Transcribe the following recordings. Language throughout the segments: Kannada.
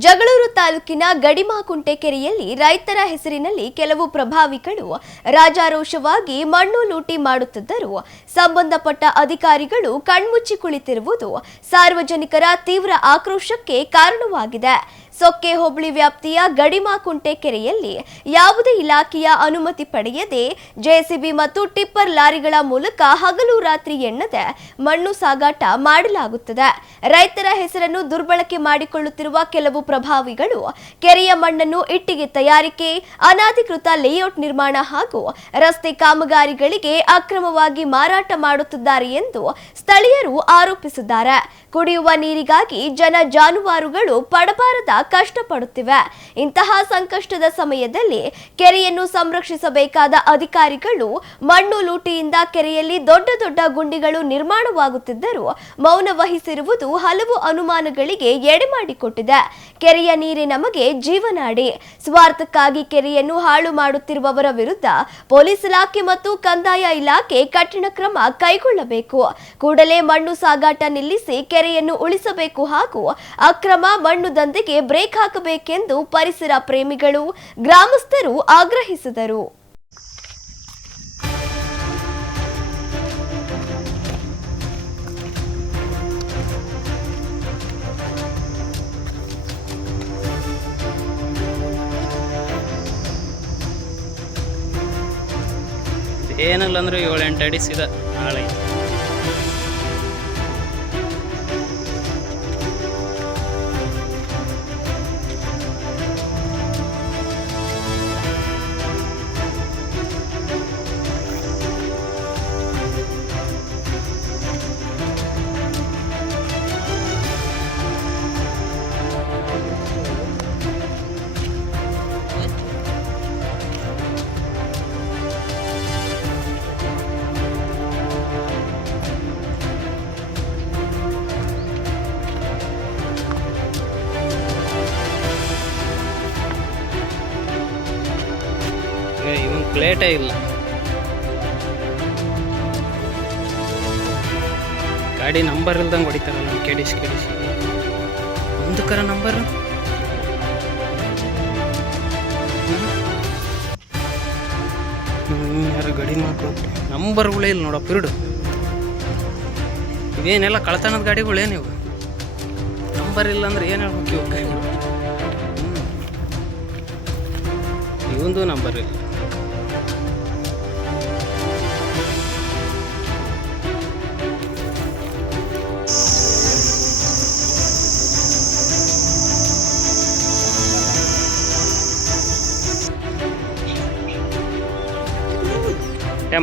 ಜಗಳೂರು ತಾಲೂಕಿನ ಗಡಿಮಾಕುಂಟೆ ಕೆರೆಯಲ್ಲಿ ರೈತರ ಹೆಸರಿನಲ್ಲಿ ಕೆಲವು ಪ್ರಭಾವಿಗಳು ರಾಜಾರೋಷವಾಗಿ ಮಣ್ಣು ಲೂಟಿ ಮಾಡುತ್ತಿದ್ದರೂ ಸಂಬಂಧಪಟ್ಟ ಅಧಿಕಾರಿಗಳು ಕಣ್ಮುಚ್ಚಿ ಕುಳಿತಿರುವುದು ಸಾರ್ವಜನಿಕರ ತೀವ್ರ ಆಕ್ರೋಶಕ್ಕೆ ಕಾರಣವಾಗಿದೆ. ಸೊಕ್ಕೆ ಹೋಬಳಿ ವ್ಯಾಪ್ತಿಯ ಗಡಿಮಾಕುಂಟೆ ಕೆರೆಯಲ್ಲಿ ಯಾವುದೇ ಇಲಾಖೆಯ ಅನುಮತಿ ಪಡೆಯದೆ ಜೆಸಿಬಿ ಮತ್ತು ಟಿಪ್ಪರ್ ಲಾರಿಗಳ ಮೂಲಕ ಹಗಲು ರಾತ್ರಿ ಎನ್ನದೆ ಮಣ್ಣು ಸಾಗಾಟ ಮಾಡಲಾಗುತ್ತದೆ. ರೈತರ ಹೆಸರನ್ನು ದುರ್ಬಳಕೆ ಮಾಡಿಕೊಳ್ಳುತ್ತಿರುವ ಕೆಲವು ಪ್ರಭಾವಿಗಳು ಕೆರೆಯ ಮಣ್ಣನ್ನು ಇಟ್ಟಿಗೆ ತಯಾರಿಕೆ, ಅನಧಿಕೃತ ಲೇಔಟ್ ನಿರ್ಮಾಣ ಹಾಗೂ ರಸ್ತೆ ಕಾಮಗಾರಿಗಳಿಗೆ ಅಕ್ರಮವಾಗಿ ಮಾರಾಟ ಮಾಡುತ್ತಿದ್ದಾರೆ ಎಂದು ಸ್ಥಳೀಯರು ಆರೋಪಿಸಿದ್ದಾರೆ. ಕುಡಿಯುವ ನೀರಿಗಾಗಿ ಜನ ಜಾನುವಾರುಗಳು ಪಡಬಾರದ ಕಷ್ಟಪಡುತ್ತಿವೆ. ಇಂತಹ ಸಂಕಷ್ಟದ ಸಮಯದಲ್ಲಿ ಕೆರೆಯನ್ನು ಸಂರಕ್ಷಿಸಬೇಕಾದ ಅಧಿಕಾರಿಗಳು ಮಣ್ಣು ಲೂಟಿಯಿಂದ ಕೆರೆಯಲ್ಲಿ ದೊಡ್ಡ ದೊಡ್ಡ ಗುಂಡಿಗಳು ನಿರ್ಮಾಣವಾಗುತ್ತಿದ್ದರೂ ಮೌನ ವಹಿಸಿರುವುದು ಹಲವು ಅನುಮಾನಗಳಿಗೆ ಎಡೆ ಮಾಡಿಕೊಟ್ಟಿದೆ. ಕೆರೆಯ ನೀರೇ ನಮಗೆ ಜೀವನಾಡಿ. ಸ್ವಾರ್ಥಕ್ಕಾಗಿ ಕೆರೆಯನ್ನು ಹಾಳು ಮಾಡುತ್ತಿರುವವರ ವಿರುದ್ಧ ಪೊಲೀಸ್ ಇಲಾಖೆ ಮತ್ತು ಕಂದಾಯ ಇಲಾಖೆ ಕಠಿಣ ಕ್ರಮ ಕೈಗೊಳ್ಳಬೇಕು. ಕೂಡಲೇ ಮಣ್ಣು ಸಾಗಾಟ ನಿಲ್ಲಿಸಿ ಕೆರೆಯನ್ನು ಉಳಿಸಬೇಕು ಹಾಗೂ ಅಕ್ರಮ ಮಣ್ಣು ದಂಧೆಗೆ ಬ್ರೇಕ್ ಹಾಕಬೇಕೆಂದು ಪರಿಸರ ಪ್ರೇಮಿಗಳು, ಗ್ರಾಮಸ್ಥರು ಆಗ್ರಹಿಸಿದರು. ಏನಿಲ್ಲ ಅಂದ್ರೆ 7-8 ಅಡಿ ಸೀದಾ ನಾಳೆ ಇವನ್ ಪ್ಲೇಟೇ ಇಲ್ಲ. ಗಾಡಿ ನಂಬರ್ ಇಲ್ದಂಗೆ ಹೊಡಿತಾರಲ್ಲ ನಮ್ಮ ಕೆಡಿಸಿ ಒಂದು ಕರ ನಂಬರ್ ಯಾರು ಗಾಡಿ ಮಾಡ್ಕೊಂಡು ನಂಬರ್ಗಳೇ ಇಲ್ಲ ನೋಡಪ್ಪ. ಇರುಡು ಇವೇನೆಲ್ಲ ಕಳ್ತನದ ಗಾಡಿಗಳೇನು ಇವು? ನಂಬರ್ ಇಲ್ಲ ಅಂದ್ರೆ ಏನು ಹೇಳ್ಬೇಕು? ಇವಂದು ನಂಬರ್ ಇಲ್ಲ.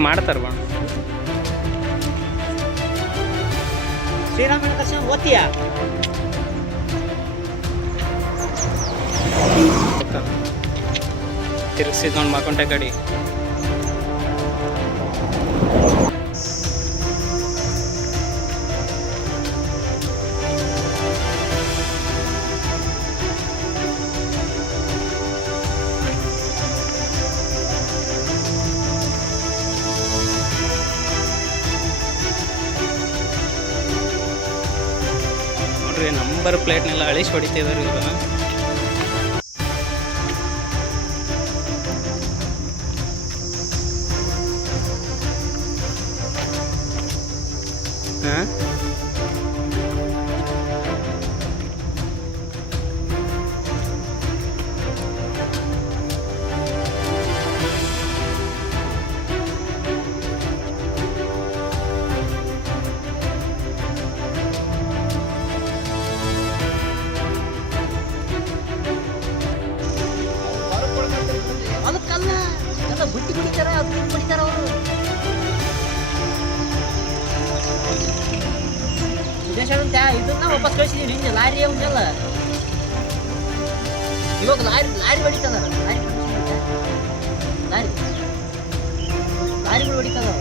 ಮಾಡ್ತಾರ ಬಾ ಶ್ರೀರಾಮನ ದರ್ಶನ ಓದ್ತೀಯಾ? ತಿರುಗಿಸಿದ್ ನೋಡಿ ಮಾಕೊಂಡೆ ಗಾಡಿ. ನೋಡ್ರಿ ನಂಬರ್ ಪ್ಲೇಟ್ನೆಲ್ಲ ಅಳಿಸಿ ಹೊಡಿತಿದ್ದಾರೆ ಇವರು. ಅದಕ್ಕಲ್ಲ ಎಲ್ಲ ಬುಟ್ಟಿ ಕುಡಿತಾರ, ಅದು ಕುಡಿತಾರ ಅವರು. ಉದ್ದೇಶ ಇದನ್ನ ವಾಪಸ್ ಕಳಿಸಿದೀವಿ. ಹಿಂದೆ ಲಾರಿ ಅವನ್ನೆಲ್ಲ ಇವಾಗ ಲಾರಿ ಹೊಡಿತದಾರ. ಲಾರಿಗಳು ಹೊಡಿತದಾರ.